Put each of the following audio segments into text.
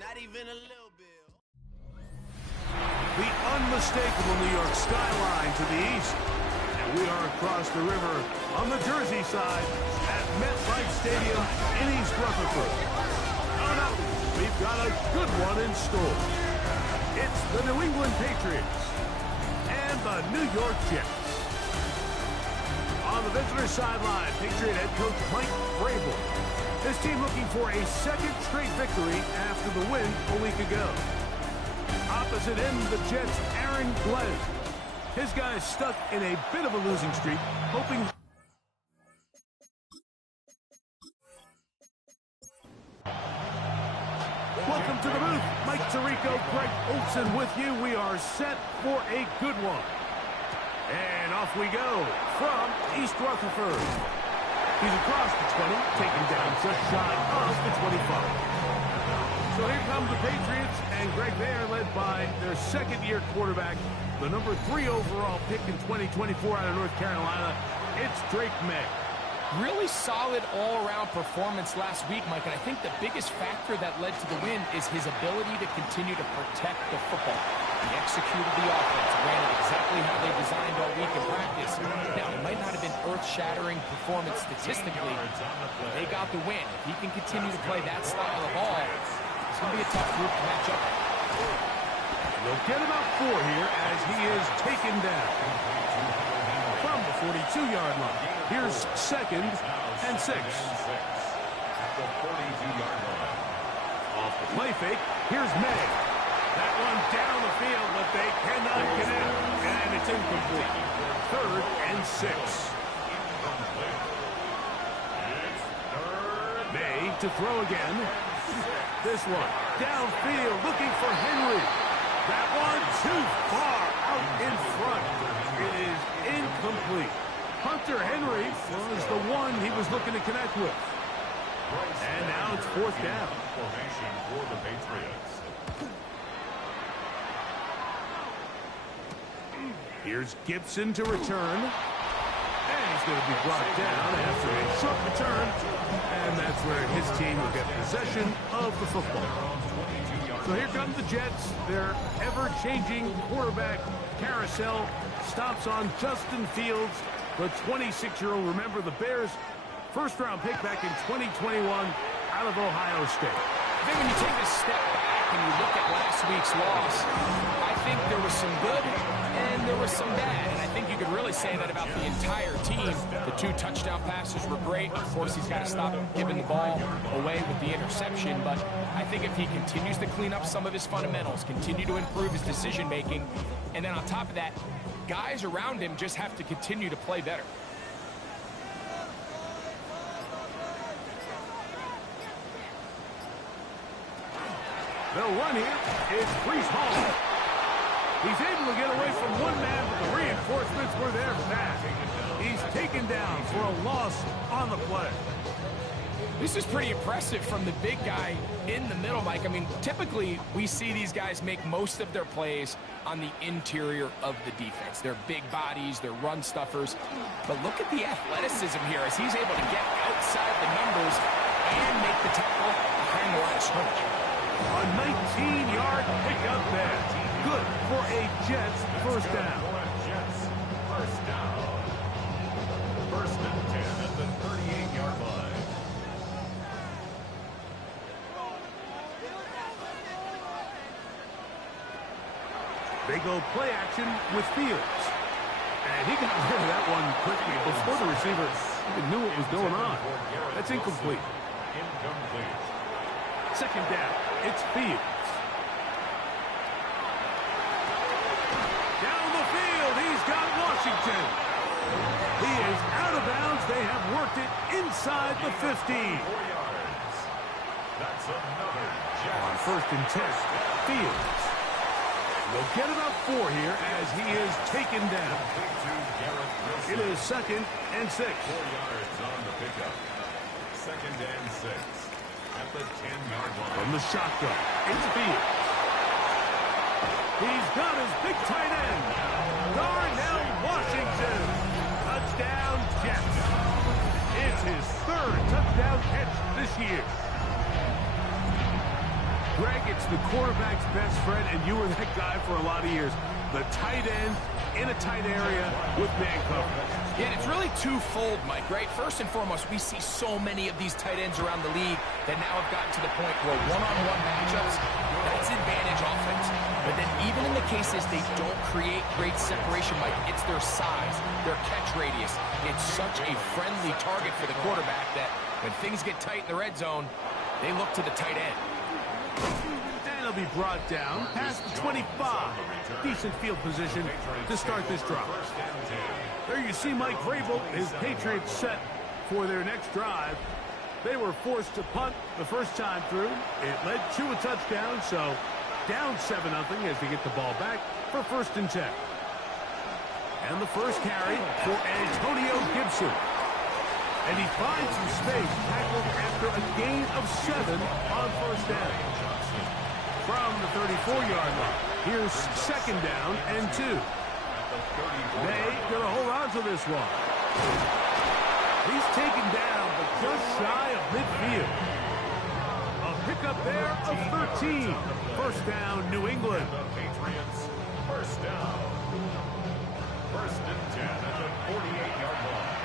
Not even a little bit. The unmistakable New York skyline to the east. And we are across the river on the Jersey side at MetLife Stadium in East Rutherford. Oh no, we've got a good one in store. It's the New England Patriots and the New York Jets. On the visitor sideline, Patriot head coach Mike Vrabel. His team looking for a second straight victory after the win a week ago. Opposite end, the Jets' Aaron Glenn. His guys stuck in a bit of a losing streak, hoping... Welcome to the booth. Mike Tirico, Greg Olson with you. We are set for a good one. And off we go from East Rutherford. He's across the 20, taken down just shy of the 25. So here come the Patriots, and Greg, they are led by their second-year quarterback, the number 3 overall pick in 2024 out of North Carolina. It's Drake May. Really solid all-around performance last week, Mike, and I think the biggest factor that led to the win is his ability to continue to protect the football. He executed the offense, ran it exactly how they designed all week in practice. Now, it might not have been earth-shattering performance statistically, but they got the win. If he can continue to play that style of ball, it's going to be a tough group to match up. They'll get about 4 here as he is taken down from the 42-yard line. Here's 2nd and 6. At the 42-yard line. Off the play fake, here's May. That one down the field, but they cannot get it, and it's incomplete. 3rd and 6. May to throw again. This one downfield, looking for Henry. That one too far out in front. It is incomplete. Hunter Henry was the one he was looking to connect with. And now it's 4th down. Formation for the Patriots. Here's Gibson to return. And he's going to be brought down after a short return. And that's where his team will get possession of the football. So here come the Jets. Their ever-changing quarterback carousel stops on Justin Fields, the 26-year-old. Remember, the Bears' first-round pick back in 2021 out of Ohio State. I think when you take a step back and you look at last week's loss, I think there was some good and there was some bad. And I think you could really say that about the entire team. The 2 touchdown passes were great. Of course, he's got to stop giving the ball away with the interception. But I think if he continues to clean up some of his fundamentals, continue to improve his decision-making, and then on top of that, guys around him just have to continue to play better. The run here is Breece Hall. He's able to get away from one man, but the reinforcements were there fast. He's taken down for a loss on the play. This is pretty impressive from the big guy in the middle, Mike. I mean, typically we see these guys make most of their plays on the interior of the defense. They're big bodies, they're run stuffers. But look at the athleticism here as he's able to get outside the numbers and make the tackle behind the line of scrimmage. A 19-yard pickup there. Good for a Jets first down. Jets first down. 1st and 10 at the 38-yard line. They go play action with Fields. And he got rid of that one quickly before the receiver even knew what was going on. That's incomplete. Incomplete. 2nd down. It's Fields. Down the field, he's got Washington. He is out of bounds. They have worked it inside the 15. 4 yards. That's another Jets. On 1st and 10, Fields. They'll get about 4 here as he is taken down. It is 2nd and 6. 4 yards on the pickup. 2nd and 6. At the 10-yard line. From the shotgun, it's Fields. He's got his big tight end, Darnell Washington. Touchdown, Jets. It's his 3rd touchdown catch this year. Greg, it's the quarterback's best friend, and you were that guy for a lot of years. The tight end in a tight area with man coverage. Yeah, and it's really twofold, Mike, right? First and foremost, we see so many of these tight ends around the league that now have gotten to the point where one-on-one matchups, that's advantage offense. But then even in the cases they don't create great separation, Mike, it's their size, their catch radius. It's such a friendly target for the quarterback that when things get tight in the red zone, they look to the tight end. And he'll be brought down past the 25. Decent field position to start this drive. There you see Mike Vrabel, his Patriots set for their next drive. They were forced to punt the first time through. It led to a touchdown, so down 7-0 as they get the ball back for 1st and 10. And the first carry for Antonio Gibson. And he finds some space, tackled after a gain of 7 on 1st down. From the 34-yard line, here's 2nd down and 2. May gonna hold on to this one. He's taken down, but just shy of midfield. A pickup there of 13. 1st down, New England. The Patriots, 1st down. 1st and 10 at the 48-yard line.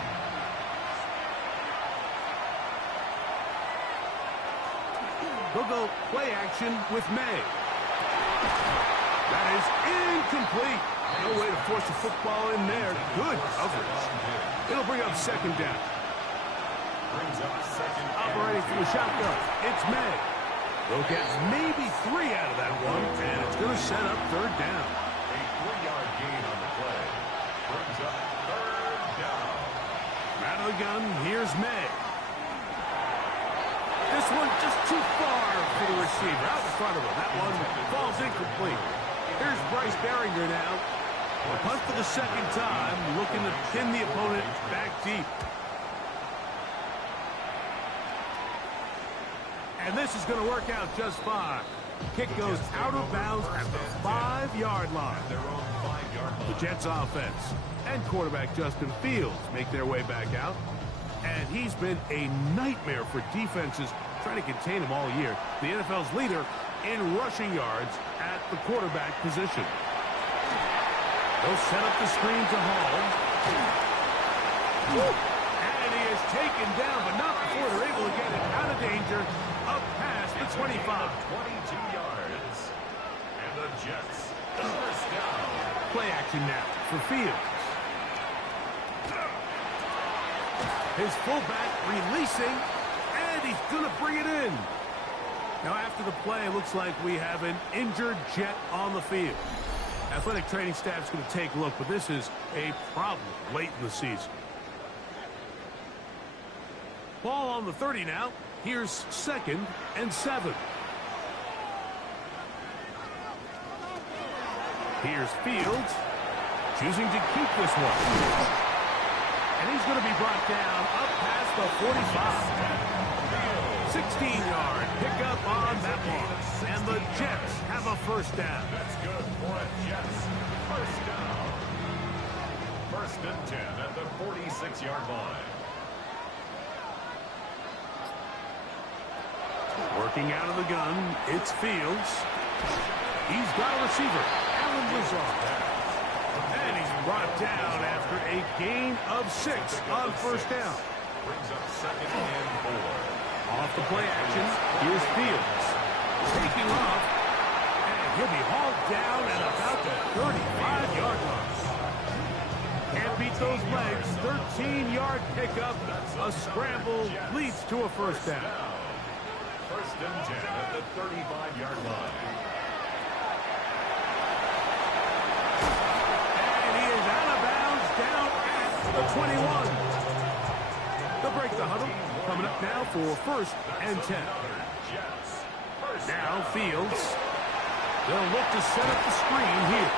They'll go play action with May. That is incomplete. No way to force the football in there. Good coverage. It'll bring up 2nd down. Operating from the shotgun, it's May. They'll get maybe 3 out of that one, and it's going to set up 3rd down. A 3-yard gain on the play. Brings up 3rd down. Out of the gun, here's May. This one just too far for the receiver. Out in front of him. That one falls incomplete. Here's Bryce Behringer now. A punt for the 2nd time, looking to pin the opponent back deep. And this is going to work out just fine. Kick goes out of bounds at the 5-yard line. The Jets offense and quarterback Justin Fields make their way back out. And he's been a nightmare for defenses trying to contain him all year. The NFL's leader in rushing yards at the quarterback position. They'll set up the screen to Hall. And he is taken down, but not before they're able to get it out of danger up past the 25. 22 yards. And the Jets, 1st down. Play action now for Fields. His fullback releasing, and he's going to bring it in. Now, after the play, it looks like we have an injured Jet on the field. Athletic training staff's going to take a look, but this is a problem late in the season. Ball on the 30 now. Here's 2nd and 7. Here's Fields, choosing to keep this one. And he's going to be brought down up past the 45. 16-yard pickup on that one. And the Jets have a 1st down. That's good for a Jets. 1st down. 1st and 10 at the 46-yard line. Working out of the gun, it's Fields. He's got a receiver, Alan Lazard. And he's brought down after a gain of 6 on 1st down. Brings up 2nd and 4. Off the play action, here's Fields. Taking off, and he'll be hauled down at about the 35-yard line. Can't beat those legs. 13-yard pickup. A scramble leads to a 1st down. 1st and 10 at the 35-yard line. And he is out of bounds down at the 21. They'll break the huddle. Coming up now for 1st and 10. Now Fields. They'll look to set up the screen here.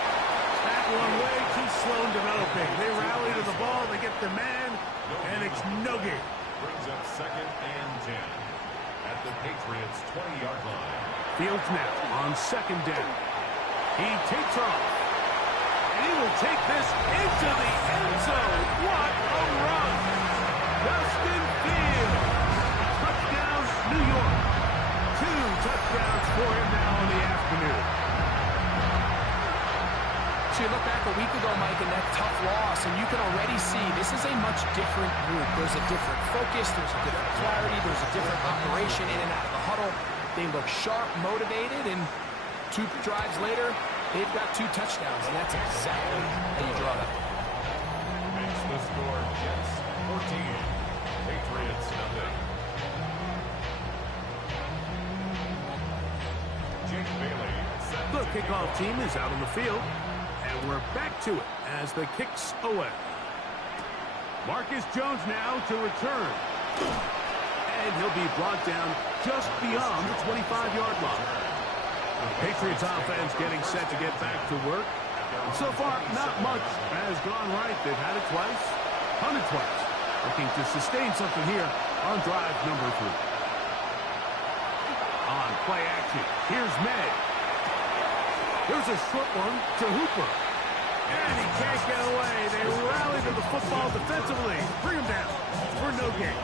That one way too slow in developing. They rally to the ball. They get the man, and it's no gain. Brings up 2nd and 10 at the Patriots' 20-yard line. Fields now on 2nd down. He takes off. And he will take this into the end zone. What a run! Justin Fields. Touchdown, New York. 2 touchdowns for him now in the afternoon. So you look back a week ago, Mike, and that tough loss, and you can already see this is a much different group. There's a different focus, there's a different clarity, there's a different operation in and out of the huddle. They look sharp, motivated, and 2 drives later, they've got 2 touchdowns, and that's exactly how you draw that. Makes the score Jets 14, Patriots nothing. Jake Bailey. The kickoff team is out on the field. And we're back to it as the kick's away. Marcus Jones now to return. And he'll be brought down just beyond the 25-yard line. The Patriots offense getting set to get back to work. And so far, not much has gone right. They've had it twice, punted twice. Looking to sustain something here on drive number 3. On play action, here's May. There's a short one to Hooper. And he can't get away. They rally to the football defensively. Bring him down for no gain.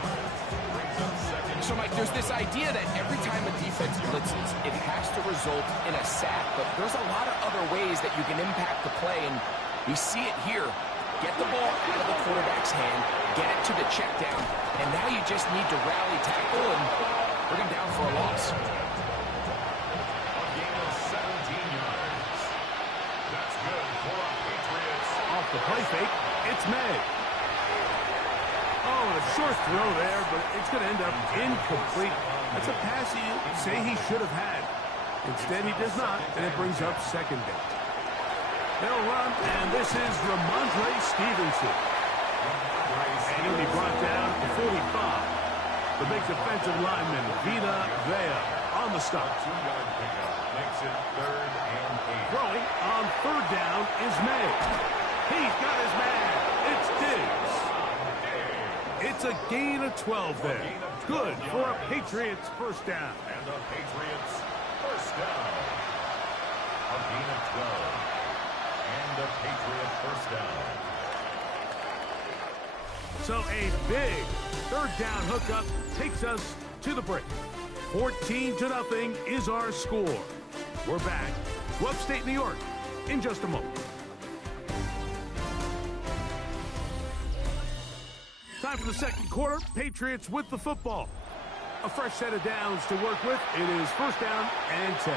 So, Mike, there's this idea that every time a defense blitzes, it has to result in a sack. But there's a lot of other ways that you can impact the play, and we see it here. Get the ball out of the quarterback's hand, get it to the check down, and now you just need to rally tackle and bring him down for a loss. Off the play fake, it's May. Oh, a short throw there, but it's going to end up incomplete. That's a pass you say he should have had. Instead, he does not, and it brings up second down. They'll run, and this is Ramondre Stevenson. And he'll be brought down to 45. The big defensive lineman, Vita Vea, on the stop. 2-yard pickup makes it 3rd and 8. Throwing on 3rd down is May. He's got his man. It's Diggs. It's a gain of 12 there. Good for a Patriots first down. And the Patriots first down. A gain of 12. And a Patriot first down. So a big 3rd down hookup takes us to the break. 14-0 is our score. We're back to upstate New York in just a moment. Time for the second quarter. Patriots with the football. A fresh set of downs to work with. It is 1st down and 10.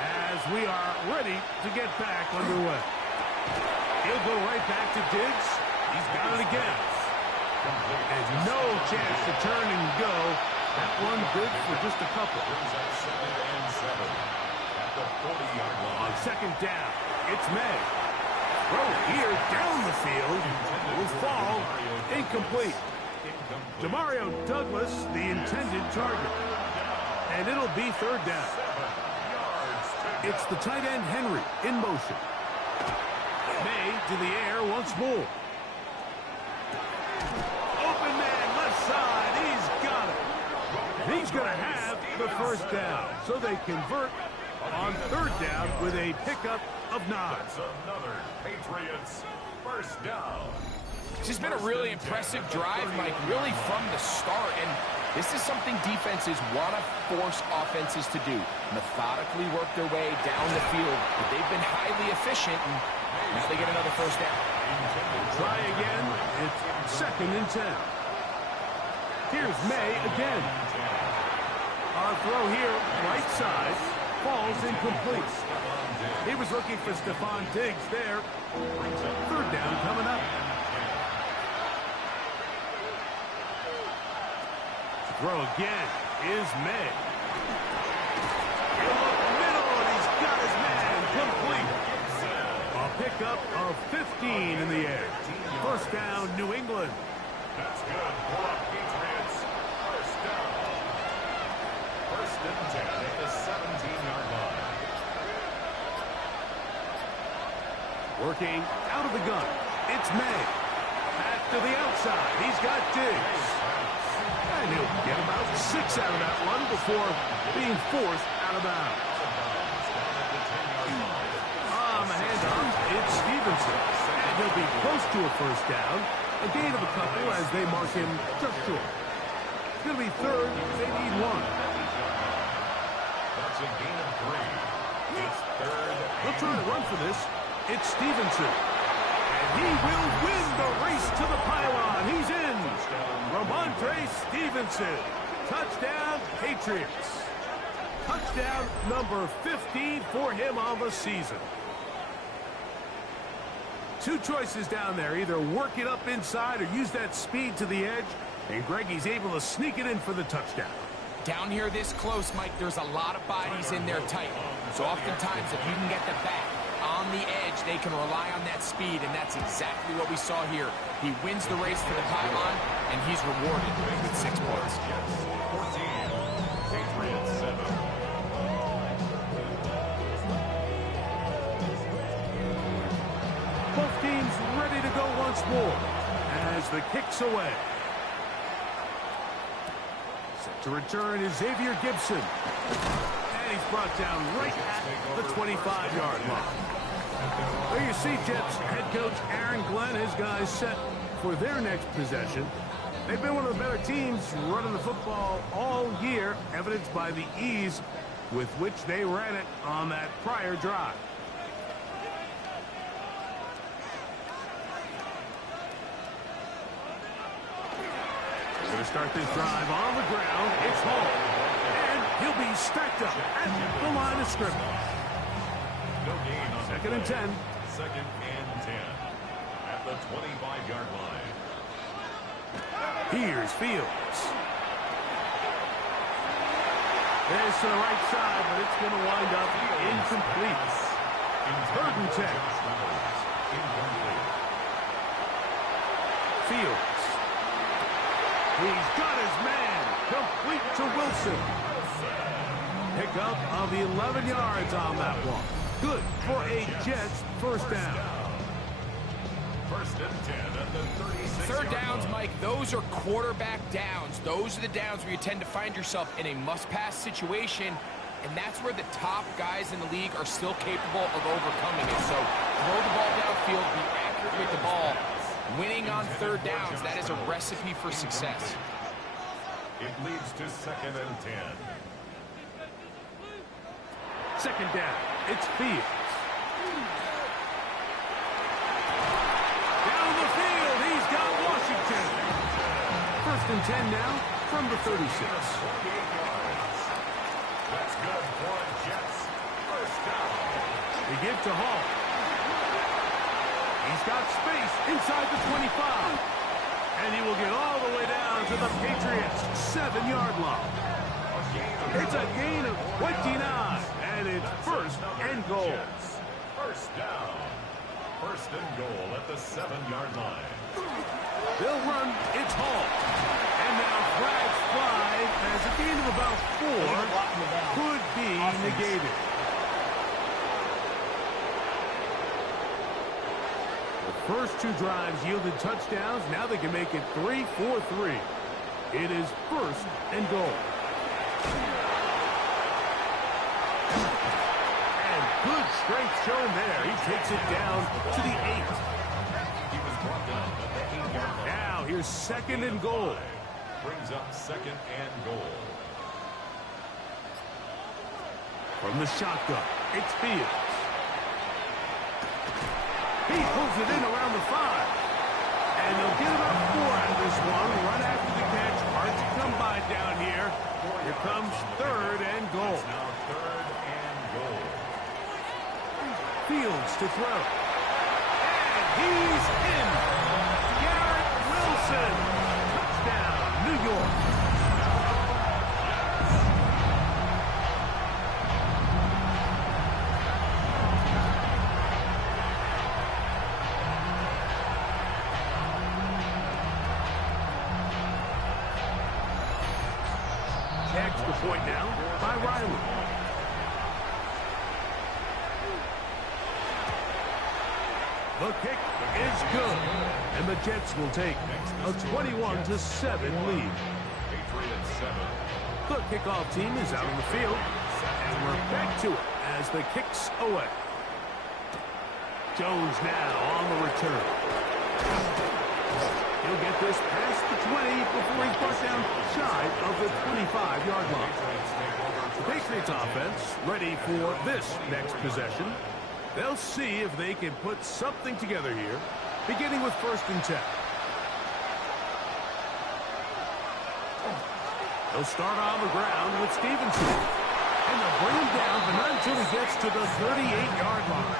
As we are ready to get back underway. He'll go right back to Diggs. He's got it again. And no chance to turn and go. That one good for just a couple. Brings up 2nd and 7 at the 40-yard line. On 2nd down, it's May. Throw here down the field. Will fall incomplete. Demario Douglas, the intended target. And it'll be 3rd down. It's the tight end Henry in motion. May to the air once more. Open man, left side. He's got it. He's going to have the 1st down. So they convert on 3rd down with a pickup of 9. That's another Patriots first down. This has been a really impressive drive, Mike, really from the start. And this is something defenses want to force offenses to do. Methodically work their way down the field. But they've been highly efficient, and now they get another 1st down. Try again. It's 2nd and 10. Here's May again. Our throw here, right side, falls incomplete. He was looking for Stephon Diggs there. 3rd down coming up. Throw again is May. He'll look middle, and he's got his man complete. A pickup of 15 in the air. 1st down, New England. That's good for the Patriots first down. 1st and 10 at the 17-yard line. Working out of the gun. It's May. Back to the outside. He's got Diggs. And he'll get about 6 out of that one before being forced out of bounds. On the handoff, it's Stevenson. And he'll be close to a 1st down. A gain of a couple as they mark him just short. It's going to be 3rd. They need 1. It's a gain of 3. It's third. They'll try to run for this. It's Stevenson. And he will win the race to the pylon. He's in. Ramondre Stevenson. Touchdown, Patriots. Touchdown number 15 for him on the season. Two choices down there. Either work it up inside or use that speed to the edge. And Greggy's able to sneak it in for the touchdown. Down here this close, Mike, there's a lot of bodies in there tight. So oftentimes, if you can get the back on the edge, they can rely on that speed, and that's exactly what we saw here. He wins the race to the pylon, and he's rewarded with 6 points. 14. Patriots 7. Both teams ready to go once more as the kick's away. Set to return is Xavier Gibson. And he's brought down right at the 25-yard line. There you see Jets head coach Aaron Glenn, his guys set for their next possession. They've been one of the better teams running the football all year, evidenced by the ease with which they ran it on that prior drive. Going to start this drive on the ground. It's Hall. And he'll be stacked up at the line of scrimmage. No gain on Second and 10. Second and 10 at the 25-yard line. Here's Fields. There's to the right side, but it's going to wind up incomplete. Third and 10. Fields. He's got his man. Complete to Wilson. Pick up of the 11 yards on that one. Good for a Jets first down. First and 10 at the 36. Third downs, Mike, those are quarterback downs. Those are the downs where you tend to find yourself in a must-pass situation, and that's where the top guys in the league are still capable of overcoming it. So throw the ball downfield, be accurate with the ball. Winning on third downs, that is a recipe for success. It leads to second and 10. Second down. It's Fields. Down the field, he's got Washington. First and 10 now from the 36. 28 yards. That's good for Jets. First down. They give to Hall. He's got space inside the 25. And he will get all the way down to the Patriots' 7-yard line. It's a gain of 29. And it's first and goal. First down. First and goal at the 7-yard line. They'll run. It's Hall. And now flags fly as a gain of about 4 could be negated. The first 2 drives yielded touchdowns. Now they can make it 3-4-3. It is first and goal. Good strength shown there. He takes it down to the 8. He was brought down at the 8-yard line. Now here's second and goal. Brings up second and goal. From the shotgun, it's Fields. He pulls it in around the 5. And they'll get about 4 out of this one. Right after the catch, hard to come by down here. Here comes third and goal. Now third and goal. Fields to throw. And he's in. Garrett Wilson. Touchdown, New York. Extra point now by Riley. The kick is good, and the Jets will take a 21-7 lead. Patriots 7. The kickoff team is out on the field, and we're back to it as the kick's away. Jones now on the return. He'll get this past the 20 before he's brought down shy of the 25-yard line. The Patriots offense ready for this next possession. They'll see if they can put something together here, beginning with 1st and 10. They'll start on the ground with Stevenson. And they'll bring him down, but not until he gets to the 38-yard line.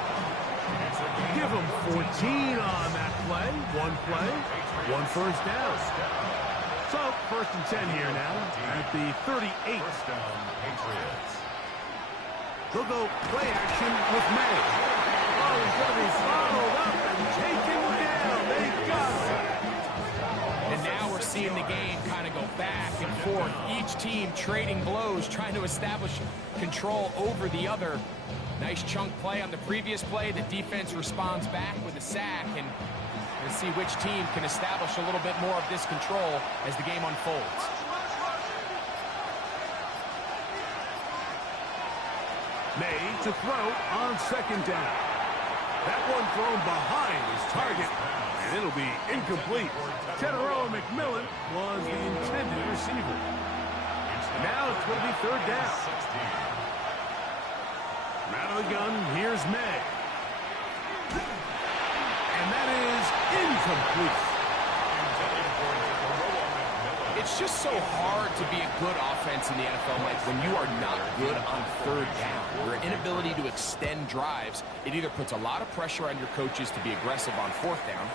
Give him 14 on that play. One first down. So, 1st and 10 here now at the 38. They'll go play action with May. Oh, he's going to be followed up and taken down. They got him. And now we're seeing the game kind of go back and forth. Each team trading blows, trying to establish control over the other. Nice chunk play on the previous play. The defense responds back with a sack, and we'll see which team can establish a little bit more of this control as the game unfolds. May to throw on 2nd down. That one thrown behind his target, and it'll be incomplete. Tedero McMillan was the intended receiver. Now it's going to be 3rd down. From out of the gun, here's May. And that is incomplete. It's just so hard to be a good offense in the NFL, Mike, when you are not good on 3rd down. Your inability to extend drives, it either puts a lot of pressure on your coaches to be aggressive on 4th down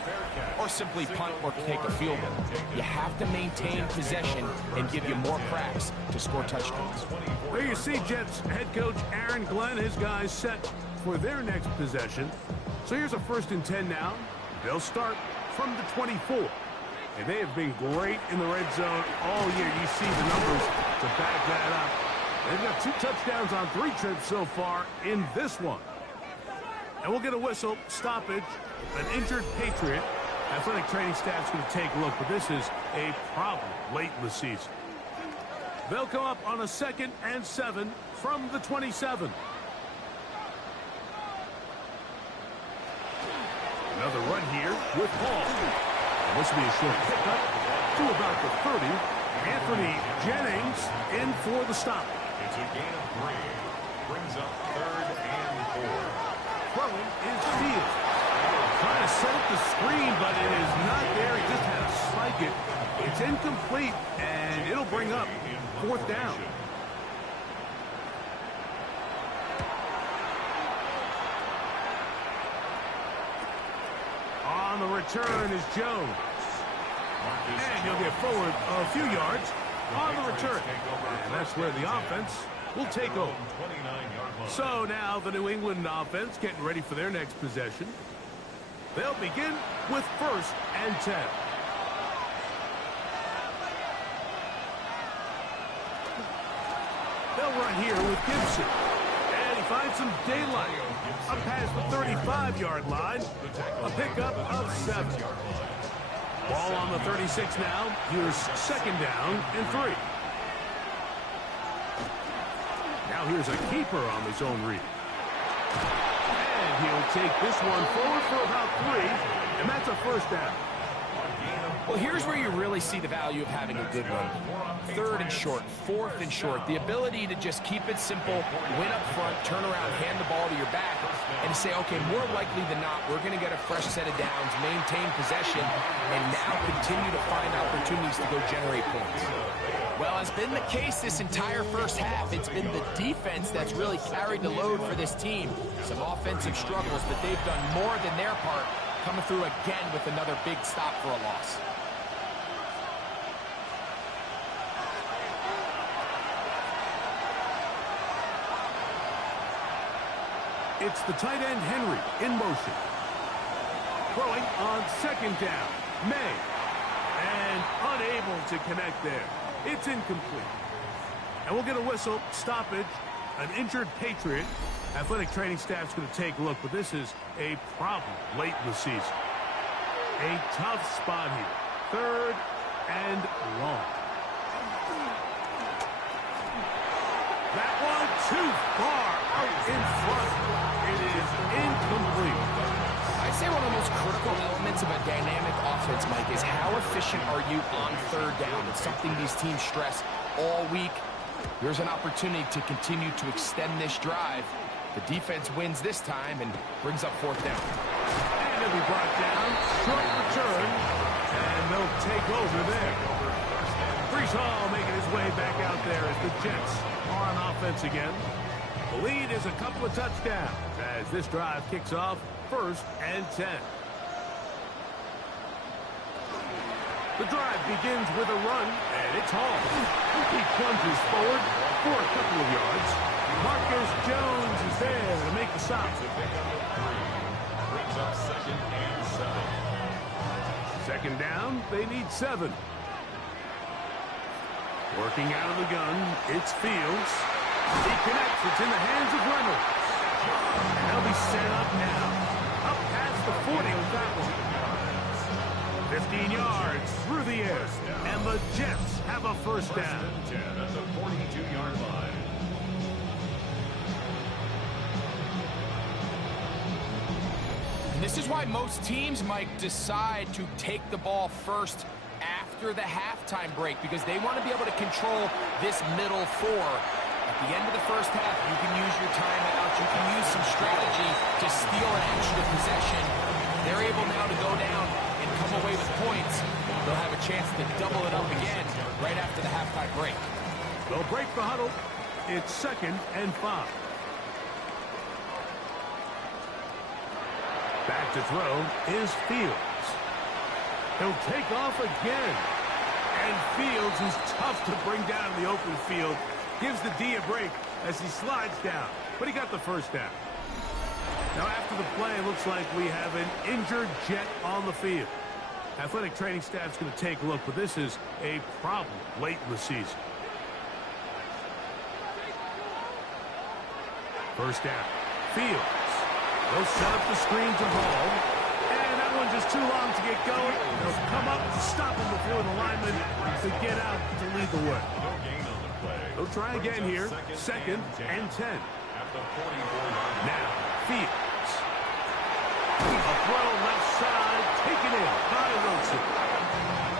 or simply punt or take a field goal. You have to maintain possession and give you more cracks to score touchdowns. There you see Jets head coach Aaron Glenn, his guys set for their next possession. So here's a 1st and 10 now. They'll start from the 24. And they have been great in the red zone all year. You see the numbers to back that up. They've got 2 touchdowns on 3 trips so far in this one. And we'll get a whistle, stoppage, an injured Patriot. Athletic training staff's going to take a look, but this is a problem late in the season. They'll come up on a 2nd and 7 from the 27. Another run here with Hall. This will be a short pickup to about the 30. Anthony Jennings in for the stop. It's a gain of 3. Brings up 3rd and 4. Throwing is Fields. Trying to set up the screen, but it is not there. He just had to spike it. It's incomplete, and it'll bring up 4th down. On the return is Jones. And he'll get forward a few yards on the return. And that's where the offense will take over. So now the New England offense getting ready for their next possession. They'll begin with 1st and 10. They'll run here with Gibson. And he finds some daylight. Up past the 35-yard line. A pickup of 7. Ball on the 36 now. Here's 2nd down and 3. Now here's a keeper on his own read. And he'll take this one forward for about 3. And that's a 1st down. Well, here's where you really see the value of having a good run. 3rd and short, 4th and short. The ability to just keep it simple, win up front, turn around, hand the ball to your back, and say, okay, more likely than not, we're going to get a fresh set of downs, maintain possession, and now continue to find opportunities to go generate points. Well, as been the case this entire first half, it's been the defense that's really carried the load for this team. Some offensive struggles, but they've done more than their part, coming through again with another big stop for a loss. It's the tight end Henry in motion. Throwing on 2nd down. May. And unable to connect there. It's incomplete. And we'll get a whistle, stoppage, an injured Patriot. Athletic training staff's going to take a look, but this is a problem late in the season. A tough spot here. 3rd and long. That one too far out in front. It is incomplete. I I'd say one of the most critical elements of a dynamic offense, Mike, is how efficient are you on third down? It's something these teams stress all week. Here's an opportunity to continue to extend this drive. The defense wins this time and brings up fourth down. And it'll be brought down. Short return. And they'll take over there. Brees Hall making his way back out there as the Jets are on offense again. The lead is a couple of touchdowns as this drive kicks off 1st and 10. The drive begins with a run, and it's Hall. He plunges forward for a couple of yards. Marcus Jones is there to make the stop. Brings up 2nd and 7. 2nd down, they need 7. Working out of the gun, it's Fields. He connects. It's in the hands of Reynolds. And they'll be set up now. Up past the 40 with that one. 15 yards through the air. And the Jets have a first down. 10 at the 42-yard line. And this is why most teams, Mike, decide to take the ball first after the halftime break, because they want to be able to control this middle four. At the end of the first half, you can use your timeout. You can use some strategy to steal an extra possession. They're able now to go down and come away with points. They'll have a chance to double it up again right after the halftime break. They'll break the huddle. It's 2nd and 5. Back to throw is Fields. He'll take off again. And Fields is tough to bring down in the open field. Gives the D a break as he slides down. But he got the first down. Now after the play, it looks like we have an injured Jet on the field. Athletic training staff's going to take a look, but this is a problem late in the season. First down. Fields. They'll set up the screen to Hall. And that one just too long to get going. They'll come up and stop him before the lineman to get out to lead the way. No gain on the play. They'll try again here. 2nd and 10. At the 44-yard line. Now, Fields. A throw left side, taken in by Wilson.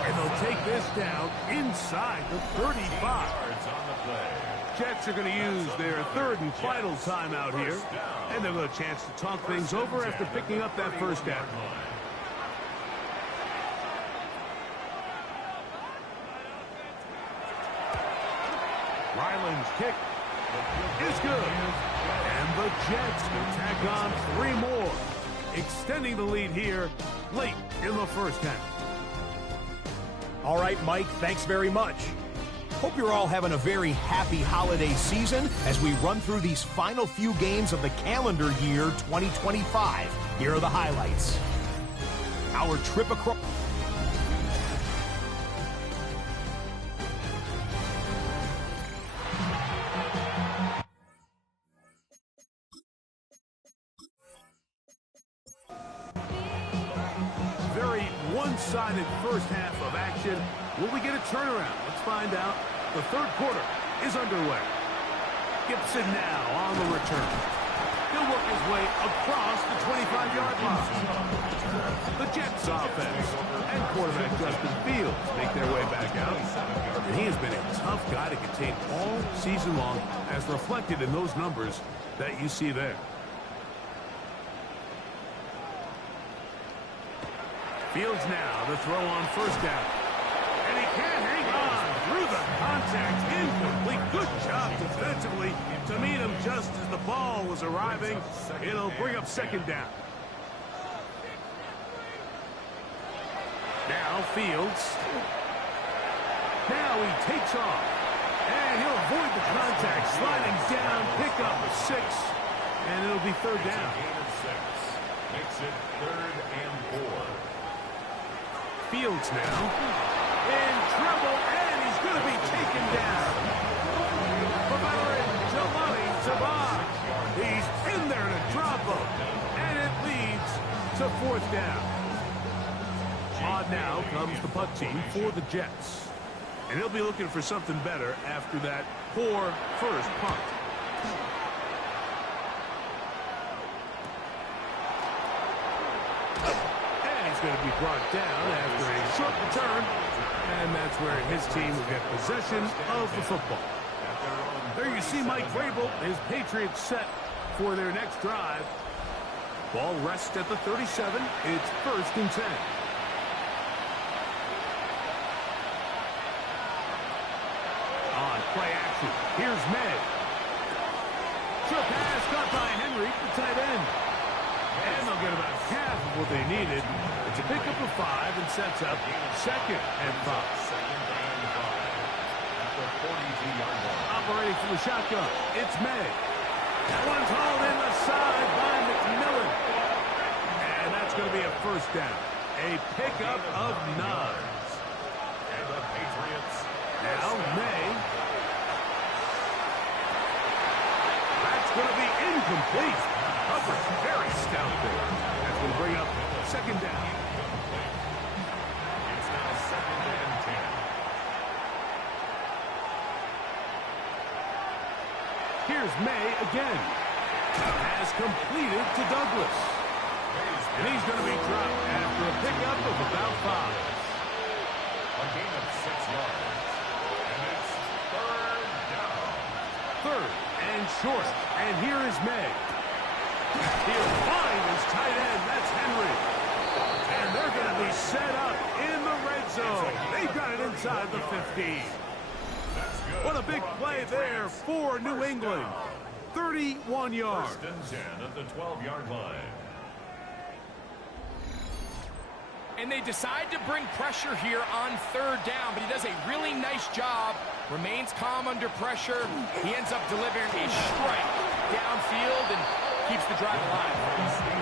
And they'll take this down inside the 35. Yards on the play. Jets are going to use their 3rd and final timeout here. And they'll have a chance to talk things over after picking up that first down. Ryland's kick is good. And the Jets will tack on 3 more, extending the lead here late in the first half. All right, Mike, thanks very much. Hope you're all having a very happy holiday season as we run through these final few games of the calendar year 2025. Here are the highlights. Our trip across... Very one-sided first half of action. Will we get a turnaround? Let's find out. The 3rd quarter is underway. Gibson now on the return. He'll work his way across the 25-yard line. The Jets offense and quarterback Justin Fields make their way back out. And he has been a tough guy to contain all season long, as reflected in those numbers that you see there. Fields now the throw on first down. And he can't hang on through the contact. Incomplete. Good job defensively to meet him just as the ball was arriving. It'll bring up 2nd down. Now Fields. Now he takes off. And he'll avoid the contact. Sliding down. Pick up 6. And it'll be 3rd down. Makes it 3rd and 4. Fields now in trouble, and he's going to be taken down. The veteran, Jelani Tabaj. He's in there to drop him, and it leads to 4th down. On now comes the punt team for the Jets. And they'll be looking for something better after that poor first punt. to be brought down after a short return, and that's where his team will get possession of the football. There you see Mike Vrabel, his Patriots set for their next drive. Ball rests at the 37. It's 1st and 10. On play action, here's May. Short pass caught by Henry, the tight end. And they'll get about half of what they needed. It's a pickup of 5 and sets up 2nd and 5. Operating from the shotgun, it's May. That one's hauled in the side by McMillan. And that's going to be a 1st down. A pickup of 9. And the Patriots. Now May. That's going to be incomplete. Coverage very stout there. That's going to bring up 2nd down. It's now 2nd and 10. Here's May again. Has completed to Douglas. And he's going to be dropped after a pickup of about 5. A gain of 6 yards. And it's 3rd down. 3rd and short. And here is May. He'll find his tight end. That's Henry. And they're going to be set up in the red zone. They've got it inside the 15. What a big play there for New England. 31 yards. 1st and 10 at the 12-yard line. And they decide to bring pressure here on 3rd down, but he does a really nice job. Remains calm under pressure. He ends up delivering a strike downfield and keeps the drive alive.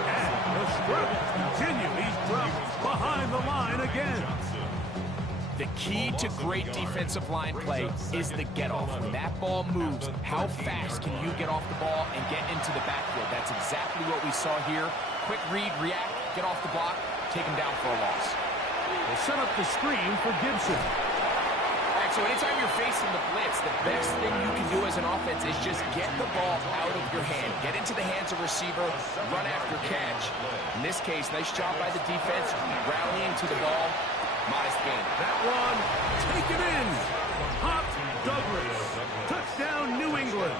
And the struggles continue. He's dropped behind the line again. The key to great defensive line play is the get-off. When that ball moves, how fast can you get off the ball and get into the backfield? That's exactly what we saw here. Quick read, react, get off the block, take him down for a loss. They'll set up the screen for Gibson. All right, so anytime you're facing the blitz, the best thing you can do as an offense is just get the ball out of your hand. Get into the hands of receiver, run after catch. In this case, nice job by the defense, rallying to the ball. Modest gain. That one taken in. Hop Douglas. Touchdown New England.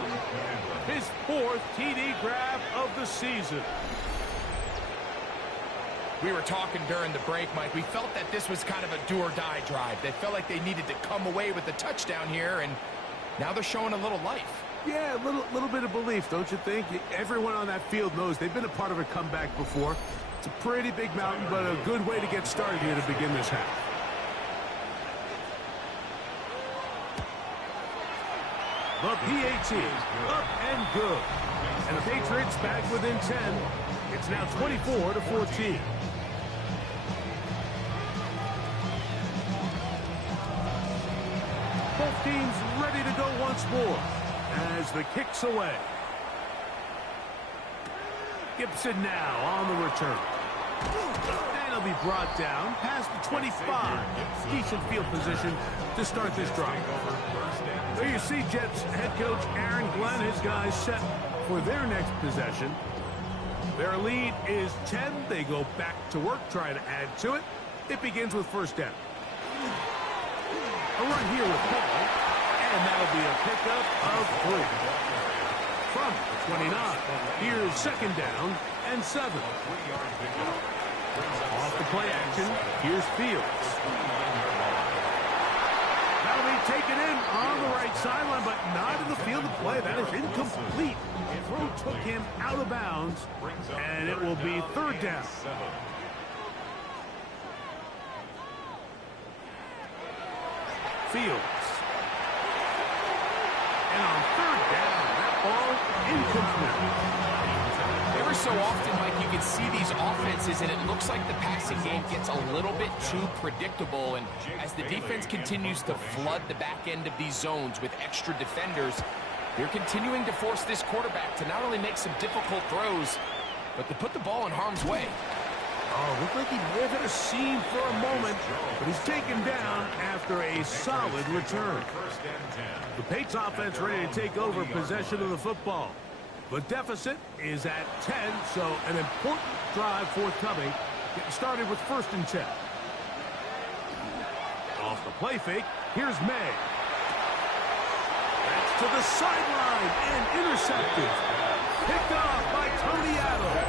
His 4th TD grab of the season. We were talking during the break, Mike. We felt that this was kind of a do-or-die drive. They felt like they needed to come away with the touchdown here, and now they're showing a little life. Yeah, a little bit of belief, don't you think? Everyone on that field knows they've been a part of a comeback before. It's a pretty big mountain, but a good way to get started here to begin this half. The PAT, up and good. And the Patriots back within 10. It's now 24-14. Both teams ready to go once more as the kick's away. Gibson now on the return. And he'll be brought down past the 25. Decent field position to start this drive. There you see Jets head coach Aaron Glenn, his guys set for their next possession. Their lead is 10. They go back to work, try to add to it. It begins with 1st down. A run here with Paul, and that'll be a pickup of 3. From the 29, here's 2nd down and 7. Off the play action, here's Fields. That'll be taken in on the right sideline, but not in the field of play. That is incomplete. Throw took him out of bounds, and it will be 3rd down. Fields. And on 3rd down, that ball incomplete. Every so often, Mike, you can see these offenses, and it looks like the passing game gets a little bit too predictable. And as the defense continues to flood the back end of these zones with extra defenders, they're continuing to force this quarterback to not only make some difficult throws, but to put the ball in harm's way. Oh, looked like he may have hit a seam for a moment, but he's taken down after a solid return. The Patriots offense ready to take over possession of the football. The deficit is at 10, so an important drive forthcoming. getting started with 1st and 10. Off the play fake, here's May. That's to the sideline and intercepted. Picked off by Tony Adams.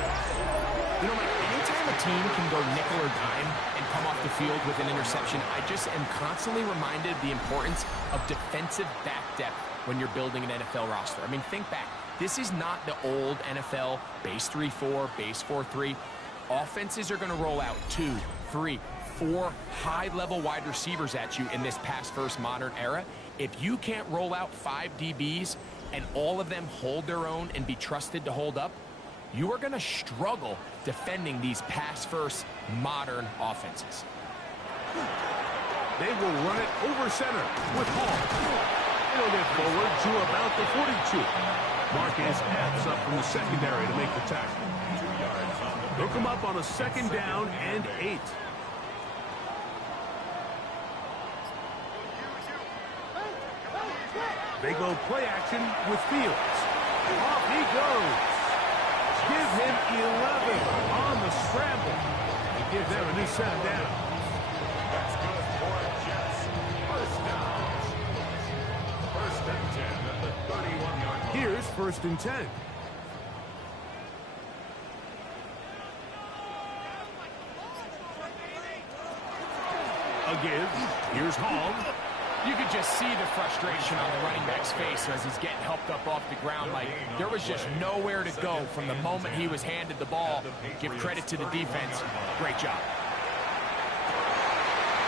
You know, Mike, anytime a team can go nickel or dime and come off the field with an interception, I just am constantly reminded of the importance of defensive back depth when you're building an NFL roster. I mean, think back. This is not the old NFL base 3-4, base 4-3. Offenses are going to roll out 2, 3, 4 high-level wide receivers at you in this pass-first modern era. If you can't roll out 5 DBs and all of them hold their own and be trusted to hold up, you are going to struggle defending these pass-first modern offenses. They will run it over center with Hall. It'll get forward to about the 42. Marquez Epps up from the secondary to make the tackle. Hook him up on a 2nd down and 8. They go play action with Fields. Off he goes. Give him 11 on the scramble. And give them a new set down. That's good for Jets. 1st down. 1st and 10 at the 31-yard line. Here's 1st and 10. A give. Here's Hall. You could just see the frustration on the running back's face as he's getting helped up off the ground. Like, there was just nowhere to go from the moment he was handed the ball. Give credit to the defense. Great job.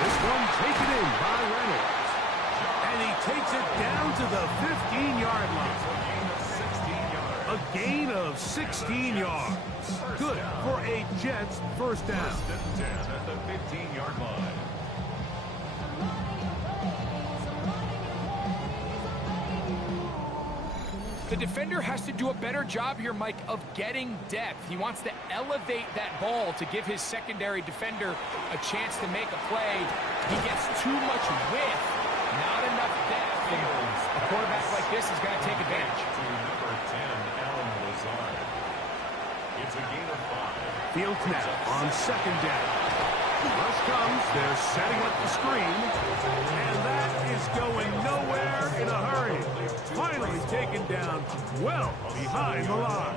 This one taken in by Reynolds. And he takes it down to the 15-yard line. A gain of 16 yards. Good for a Jets 1st down. 1st and 10 at the 15-yard line. The defender has to do a better job here, Mike, of getting depth. He wants to elevate that ball to give his secondary defender a chance to make a play. He gets too much width, not enough depth. And a quarterback like this is going to take advantage. To number 10, Alan Lazard. It's a gain of 5. Fields now on 2nd down. Rush comes. They're setting up the screen. And that is going nowhere in a hurry. Finally taken down well behind the line.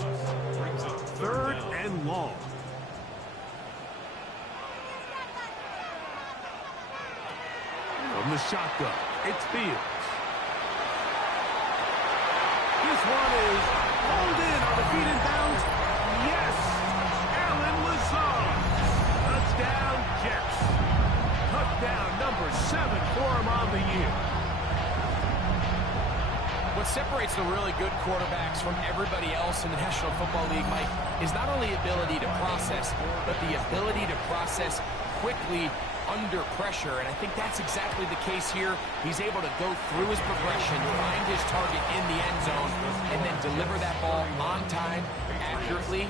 3rd and long. From the shotgun, it's Fields. This one is hauled in on the feet and bounds. Yes! Alan Lazard. Touchdown, Jets. Touchdown number 7 for him on the year. What separates the really good quarterbacks from everybody else in the National Football League, Mike, is not only ability to process, but the ability to process quickly under pressure. And I think that's exactly the case here. He's able to go through his progression, find his target in the end zone, and then deliver that ball on time, accurately,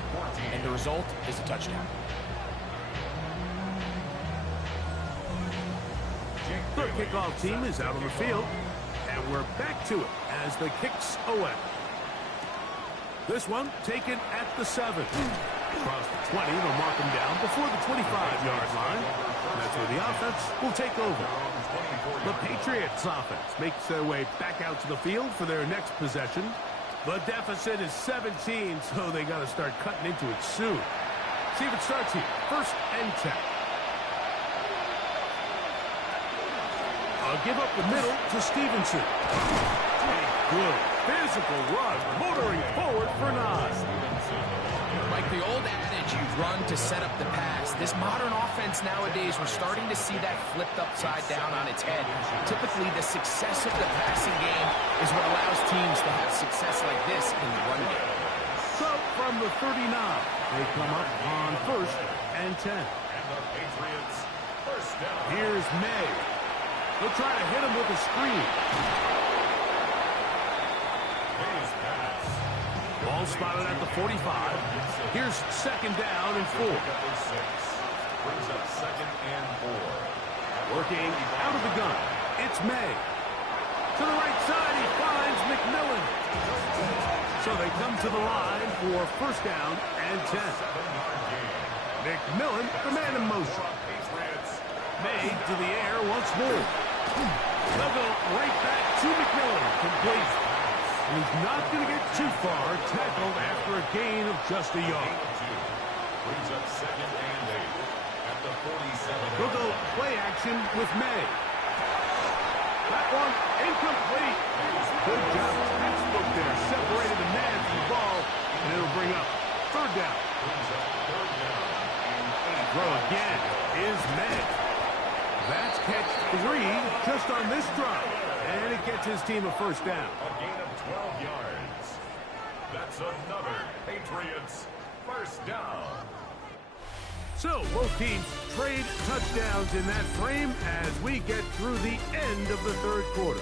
and the result is a touchdown. The kickoff team is out on the field, and we're back to it as the kicks away. This one taken at the 7. Across the 20, they'll mark him down before the 25-yard line. And that's where the offense will take over. The Patriots offense makes their way back out to the field for their next possession. The deficit is 17, so they got to start cutting into it soon. See if it starts here. 1st and 10. A give up the middle to Stevenson. A good physical run, motoring forward for 9. Like the old adage, you run to set up the pass. This modern offense nowadays, we're starting to see that flipped upside down on its head. Typically, the success of the passing game is what allows teams to have success like this in the run game. So, from the 39, they come up on 1st and 10. And the Patriots 1st down. Here's May. They'll try to hit him with a screen. May's pass. Ball spotted at the 45. Here's 2nd down and 4. Number 6 brings up 2nd and 4. Working out of the gun. It's May. To the right side, he finds McMillan. So they come to the line for 1st down and 10. 7-yard gain. McMillan, the man in motion. Made to the air once more. They'll go right back to McMillan. Complete. And he's not going to get too far. Tackled after a gain of just a yard. Brings up 2nd and 8 at the 47. They'll go play action with May. That one incomplete. Good job. Textbook there. Separated the man from the ball. And it'll bring up 3rd down. Throw again is May. That's catch 3 just on this drive. And it gets his team a 1st down. A gain of 12 yards. That's another Patriots 1st down. So both teams trade touchdowns in that frame as we get through the end of the 3rd quarter.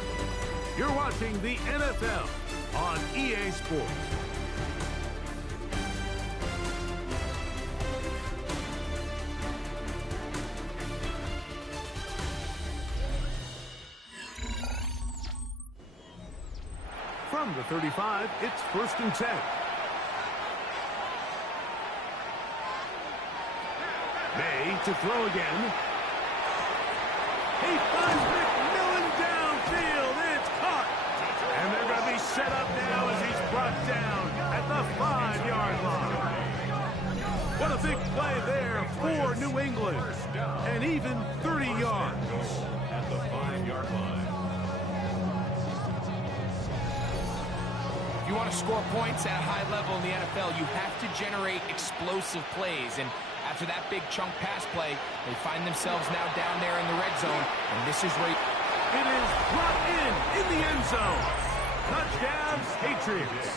You're watching the NFL on EA Sports. From the 35, it's 1st and 10. May to throw again. He finds McMillan downfield. It's caught. And they're going to be set up now as he's brought down at the 5-yard line. What a big play there for New England. And even 30 yards. At the 5-yard line. If you want to score points at a high level in the NFL, you have to generate explosive plays. And after that big chunk pass play, they find themselves now down there in the red zone. And this is where it is brought in the end zone. Touchdown, Patriots.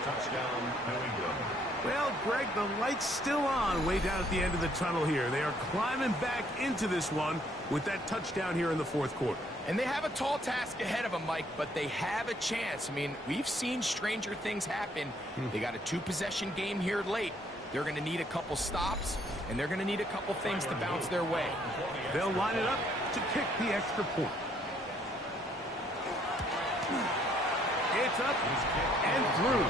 Touchdown, New England. Well, Greg, the light's still on way down at the end of the tunnel here. They are climbing back into this one with that touchdown here in the 4th quarter. And they have a tall task ahead of them, Mike, but they have a chance. I mean, we've seen stranger things happen. They got a 2-possession game here late. They're going to need a couple stops, and they're going to need a couple things to bounce their way. They'll line it up to kick the extra point. It's up and through.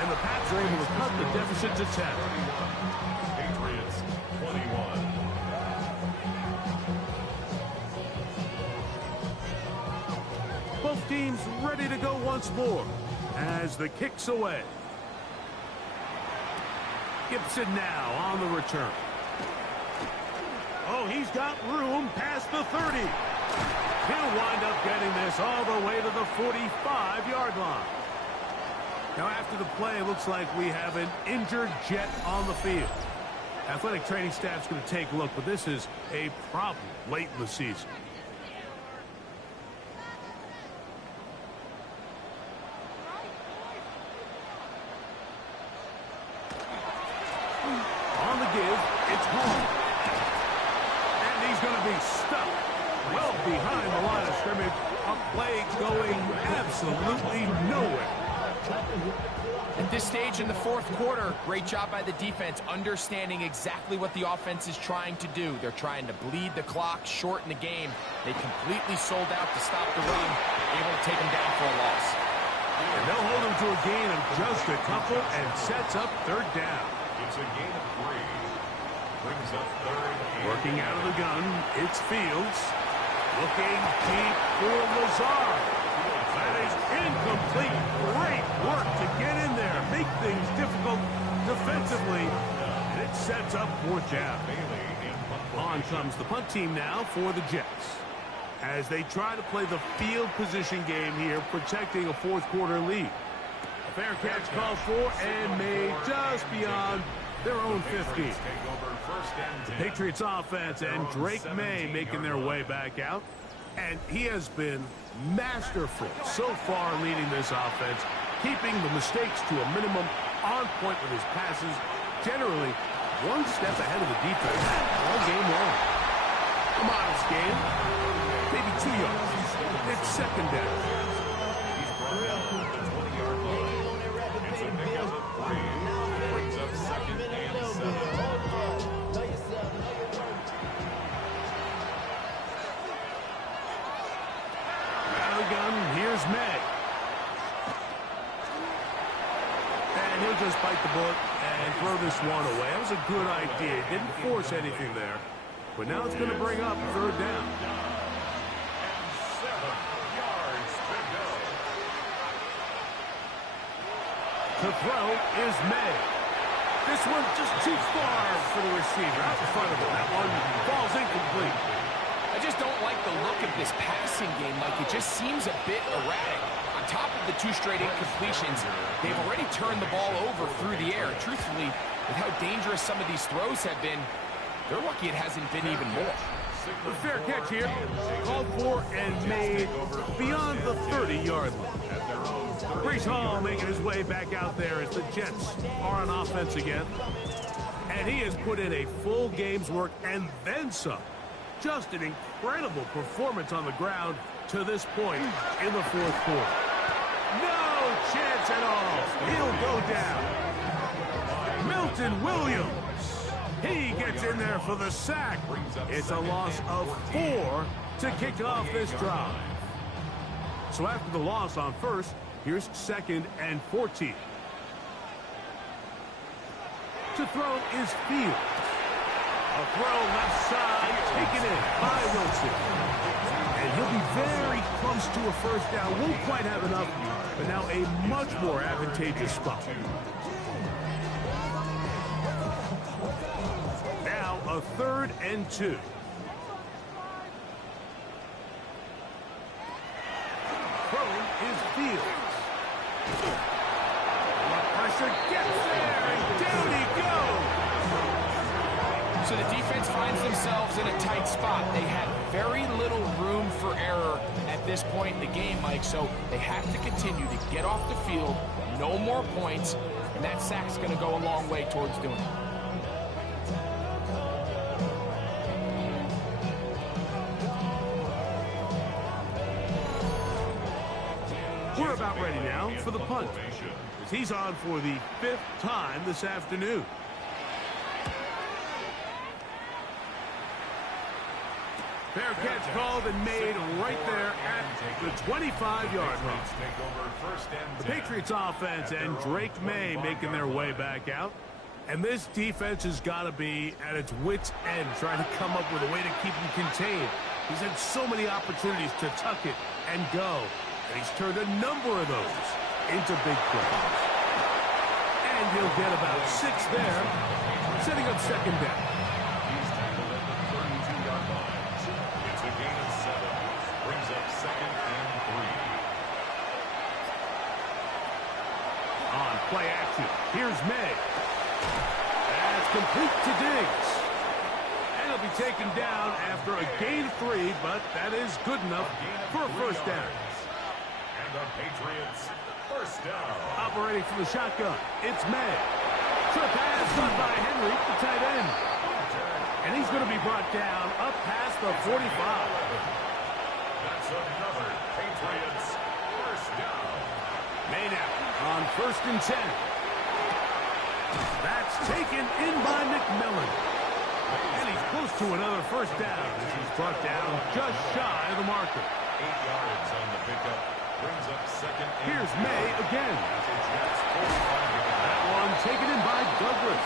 And the Pats are able to cut the deficit to 10. Patriots 21. Both teams ready to go once more as the kick's away. Gibson now on the return. Oh, he's got room past the 30. He'll wind up getting this all the way to the 45-yard line. Now, after the play, it looks like we have an injured Jet on the field. Athletic training staff's going to take a look, but this is a problem late in the season. On the give, it's home. And he's going to be stuck well behind the line of scrimmage. A play going absolutely nowhere. At this stage in the 4th quarter, great job by the defense, understanding exactly what the offense is trying to do. They're trying to bleed the clock, shorten the game. They completely sold out to stop the run, able to take them down for a loss. And they'll hold him to a gain of just a couple and sets up 3rd down. It's a gain of 3. Brings up 3rd. Working out of the gun, it's Fields. Looking deep for Lazard. That is incomplete. Great work to get in there. Make things difficult defensively. And it sets up 4th down. On comes the punt team now for the Jets, as they try to play the field position game here, protecting a 4th quarter lead. A fair catch called for and made just beyond their own 15. The Patriots offense and Drake May making their way back out. And he has been masterful so far leading this offense, keeping the mistakes to a minimum, on point with his passes, generally one step ahead of the defense all game long. A modest game, maybe 2 yards. It's 2nd down. He's brought down to the 20-yard line. It's a pickup of 3. Brings up 2nd and 7. Gun, here's May. And he'll just bite the bullet and throw this one away. That was a good idea. Didn't force anything there. But now it's going to bring up third down. To throw is May. This one just too far for the receiver. Out in front of him. That one falls incomplete. I just don't like the look of this passing game. Like, it just seems a bit erratic. On top of the 2 straight incompletions, they've already turned the ball over through the air. Truthfully, with how dangerous some of these throws have been, they're lucky it hasn't been even more. A fair catch here. Called for and made beyond the 30-yard line. Brees Hall making his way back out there as the Jets are on offense again. And he has put in a full game's work and then some. Just an incredible performance on the ground to this point in the fourth quarter. No chance at all. He'll go down. Milton Williams. He gets in there for the sack. It's a loss of 4 to kick off this drive. So after the loss on first, here's 2nd and 14. To throw is Fields. A throw left side, taken in by Wilson. And he'll be very close to a first down. Won't quite have enough, but now a much more advantageous spot. Now a 3rd and 2. Throwing is Fields. The pressure gets there, and down he goes. So the defense finds themselves in a tight spot. They had very little room for error at this point in the game, Mike, so they have to continue to get off the field, no more points, and that sack's going to go a long way towards doing it. We're about ready now for the punt, as he's on for the 5th time this afternoon. Fair catch called and made right there at the 25-yard line. The Patriots offense and Drake May making their way back out. And this defense has got to be at its wits' end, trying to come up with a way to keep him contained. He's had so many opportunities to tuck it and go. And he's turned a number of those into big plays. And he'll get about 6 there, setting up 2nd down. He's tackled at the 32-yard line. It's a gain of 7. Brings up 2nd and 3. On play action, here's May. That's complete to Diggs. And he'll be taken down after a gain of 3, but that is good enough for a first down. And the Patriots, first down. Operating from the shotgun, it's May. Short pass caught by Henry, the tight end. And he's going to be brought down up past the 45. That's another Patriots, first down. May now on 1st and 10. That's taken in by McMillan. And he's close to another first down as he's brought down just shy of the marker. 8 yards on the pickup. Brings up 2nd and Here's May again. That one taken in by Douglas.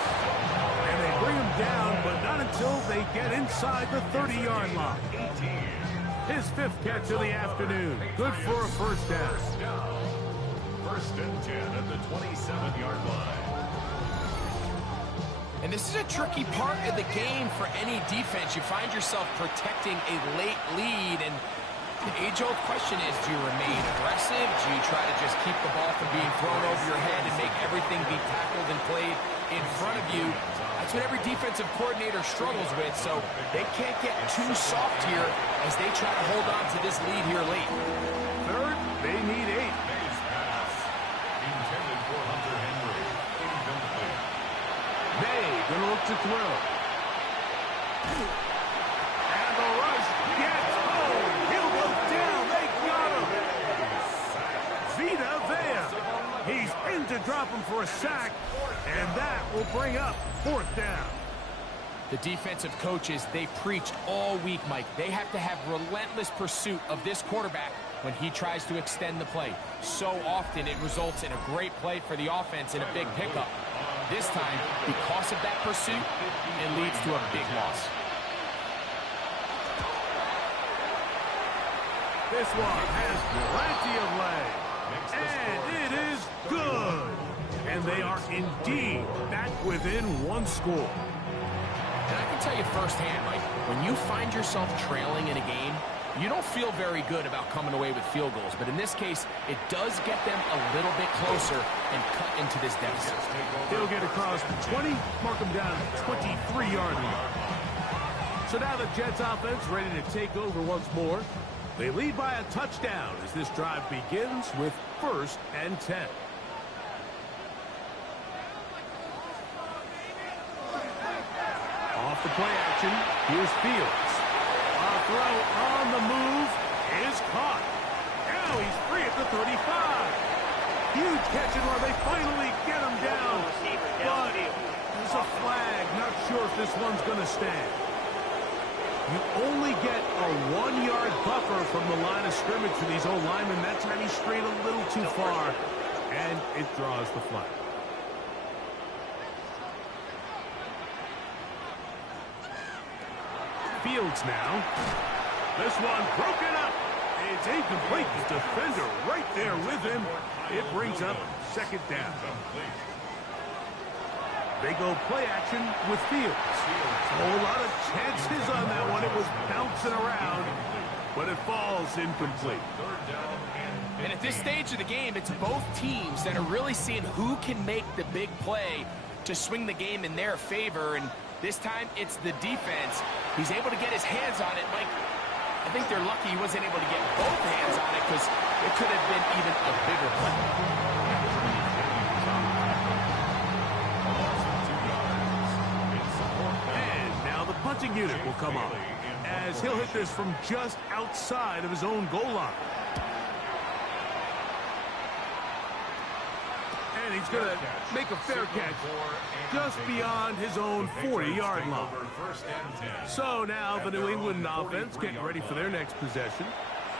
And they bring him down, but not until they get inside the 30-yard line. 18. His 5th catch of the afternoon. Good for a first down. First and 10 at the 27-yard line. And this is a tricky part of the game for any defense. You find yourself protecting a late lead, and the age-old question is, do you remain aggressive? Do you try to just keep the ball from being thrown over your head and make everything be tackled and played in front of you? That's what every defensive coordinator struggles with, so they can't get too soft here as they try to hold on to this lead here late. 3rd, they need 8. May's pass. Intended for Hunter Henry. Incomplete. May gonna look to throw. And the rush gets home. He'll go down. They got him. Vita Vea. He's in to drop him for a sack, and that will bring up 4th down. The defensive coaches, they preach all week, Mike. They have to have relentless pursuit of this quarterback when he tries to extend the play. So often it results in a great play for the offense and a big pickup. This time, because of that pursuit, it leads to a big loss. This one has plenty of leg. And it is good. And they are indeed back within one score. And I can tell you firsthand, Mike, when you find yourself trailing in a game, you don't feel very good about coming away with field goals. But in this case, it does get them a little bit closer and cut into this deficit. He'll get across the 20, mark him down at the 23-yard line. So now the Jets offense ready to take over once more. They lead by a touchdown as this drive begins with 1st and 10. Off the play action, here's Fields. A throw on the move is caught. Now he's free at the 35. Huge catch and run. They finally get him down. But there's a flag. Not sure if this one's going to stand. You only get a 1-yard buffer from the line of scrimmage for these old linemen. That time he strayed a little too far, and it draws the flag. Fields now. This one broken up. It's incomplete. The defender right there with him. It brings up 2nd down. They go play action with Fields. A whole lot of chances on that one. It was bouncing around, but it falls incomplete. And at this stage of the game, it's both teams that are really seeing who can make the big play to swing the game in their favor. And this time, it's the defense. He's able to get his hands on it. Mike, I think they're lucky he wasn't able to get both hands on it because it could have been even a bigger play. Punting unit will come on as he'll hit this from just outside of his own goal line. And he's going to make a fair catch just beyond his own 40-yard line. So now the New England offense getting ready for their next possession.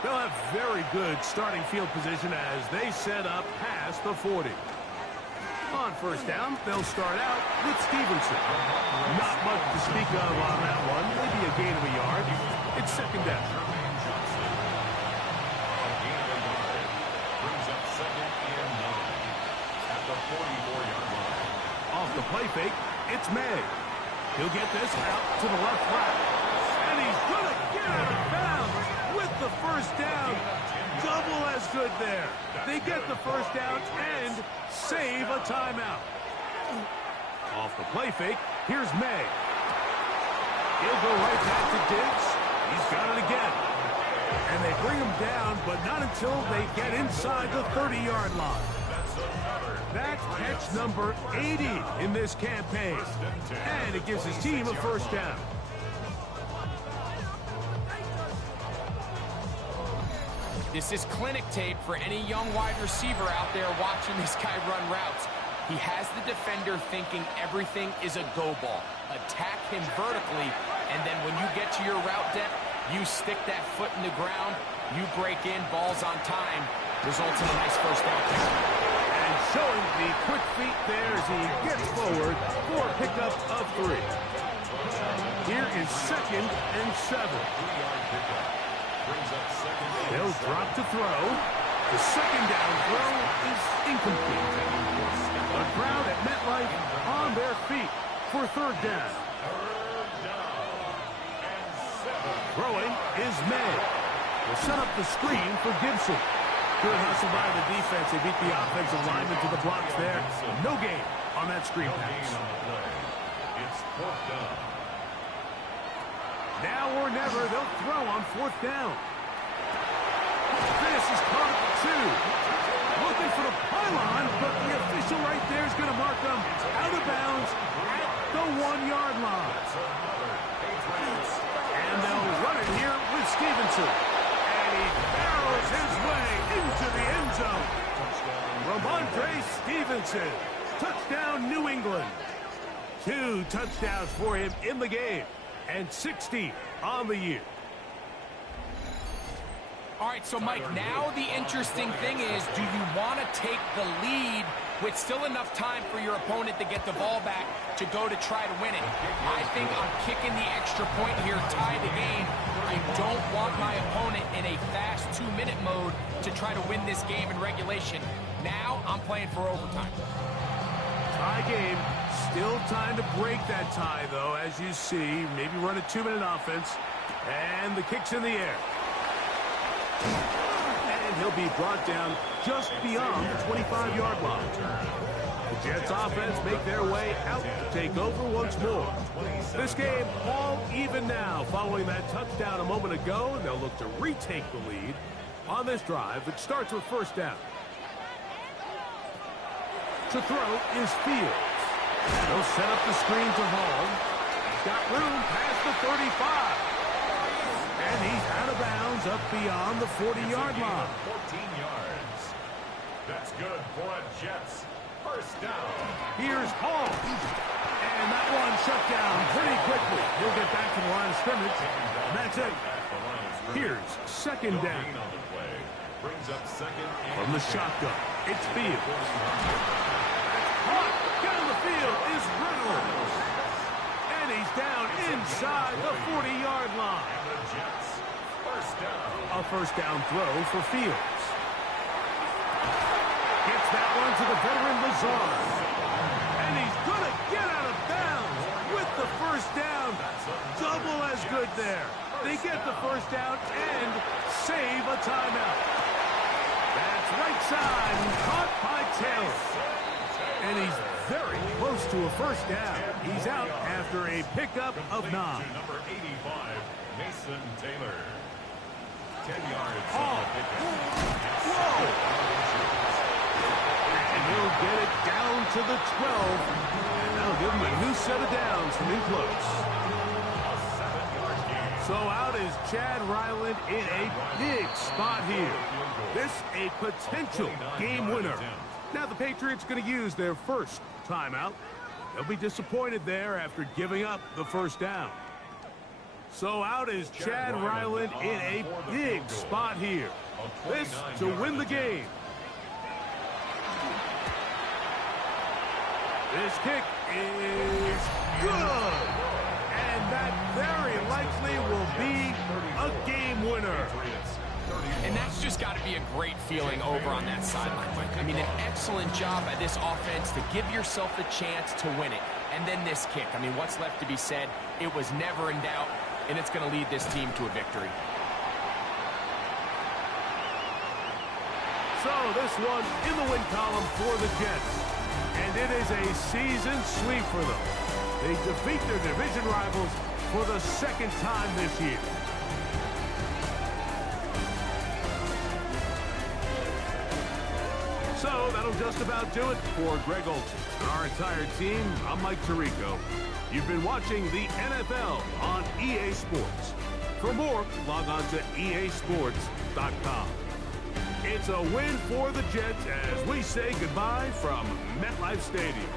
They'll have very good starting field position as they set up past the 40. On 1st down, they'll start out with Stevenson. Not much to speak of on that one. Maybe a gain of a yard. It's 2nd down. Off the play fake, it's May. He'll get this out to the left wrap. And he's going to get out of bounds with the 1st down. Double as good there. They get the 1st down and save a timeout. Off the play fake, here's May. He'll go right back to Diggs. He's got it again. And they bring him down, but not until they get inside the 30-yard line. That's catch number 80 in this campaign. And it gives his team a 1st down. This is clinic tape for any young wide receiver out there watching this guy run routes. He has the defender thinking everything is a go ball. Attack him vertically, and then when you get to your route depth, you stick that foot in the ground, you break in, balls on time, results in a nice 1st down pick. And showing the quick feet there as he gets forward for a pickup of 3. Here is 2nd and 7. They'll drop to throw. The 2nd down throw is incomplete. The crowd at MetLife on their feet for 3rd down. Throwing is May. Will set up the screen for Gibson. Good hustle by the defense. They beat the offensive lineman to the blocks there. No gain on that screen pass. It's 4th down. Now or never, they'll throw on 4th down. This is caught at the 2. Looking for the pylon, but the official right there is going to mark them out of bounds at the 1-yard line. And they'll run it here with Stevenson. And he barrels his way into the end zone. Ramondre Stevenson. Touchdown, New England. 2 touchdowns for him in the game and 60 on the year. All right, so Mike, now the interesting thing is, do you want to take the lead with still enough time for your opponent to get the ball back to go to try to win it? I think I'm kicking the extra point here, tie the game. I don't want my opponent in a fast 2-minute mode to try to win this game in regulation. Now I'm playing for overtime. Tie game. Still time to break that tie, though, as you see. Maybe run a 2-minute offense. And the kick's in the air. And he'll be brought down just beyond the 25-yard line. The Jets offense make their way out to take over once more. This game all even now following that touchdown a moment ago, and they'll look to retake the lead on this drive that starts with first down. To throw is Fields. They'll set up the screen to Hall. He's got room past the 35. And he's out of bounds up beyond the 40-yard line. 14 yards. That's good for a Jets first down. Here's Hall. And that one shut down pretty quickly. He'll get back to the line of scrimmage. And that's it. Here's second down. From the shotgun, it's Fields. Caught down the field is Reynolds. And he's down inside the 40-yard line. A first down throw for Fields. Gets that one to the veteran Lazard. And he's going to get out of bounds with the first down. Double as good there. They get the first down and save a timeout. That's right side, caught by Taylor. And he's very close to a first down. He's out after a pickup of 9. Number 85, Mason Taylor. 10 yards. Whoa! And he'll get it down to the 12. And that'll give him a new set of downs from in close. A 7-yard gain. So out is Chad Ryland in a big spot here. This a potential game winner. Now the Patriots going to use their first timeout. They'll be disappointed there after giving up the first down. So out is Chad Ryland in a big spot here. This to win the game. This kick is good. And that very likely will be a game winner. And that's just got to be a great feeling over on that sideline, Mike. I mean, an excellent job by this offense to give yourself a chance to win it. And then this kick. I mean, what's left to be said? It was never in doubt, and it's going to lead this team to a victory. So this one in the win column for the Jets. And it is a season sweep for them. They defeat their division rivals for the second time this year. So that'll just about do it for Greg Olsen and our entire team. I'm Mike Tirico. You've been watching the NFL on EA Sports. For more, log on to easports.com. It's a win for the Jets as we say goodbye from MetLife Stadium.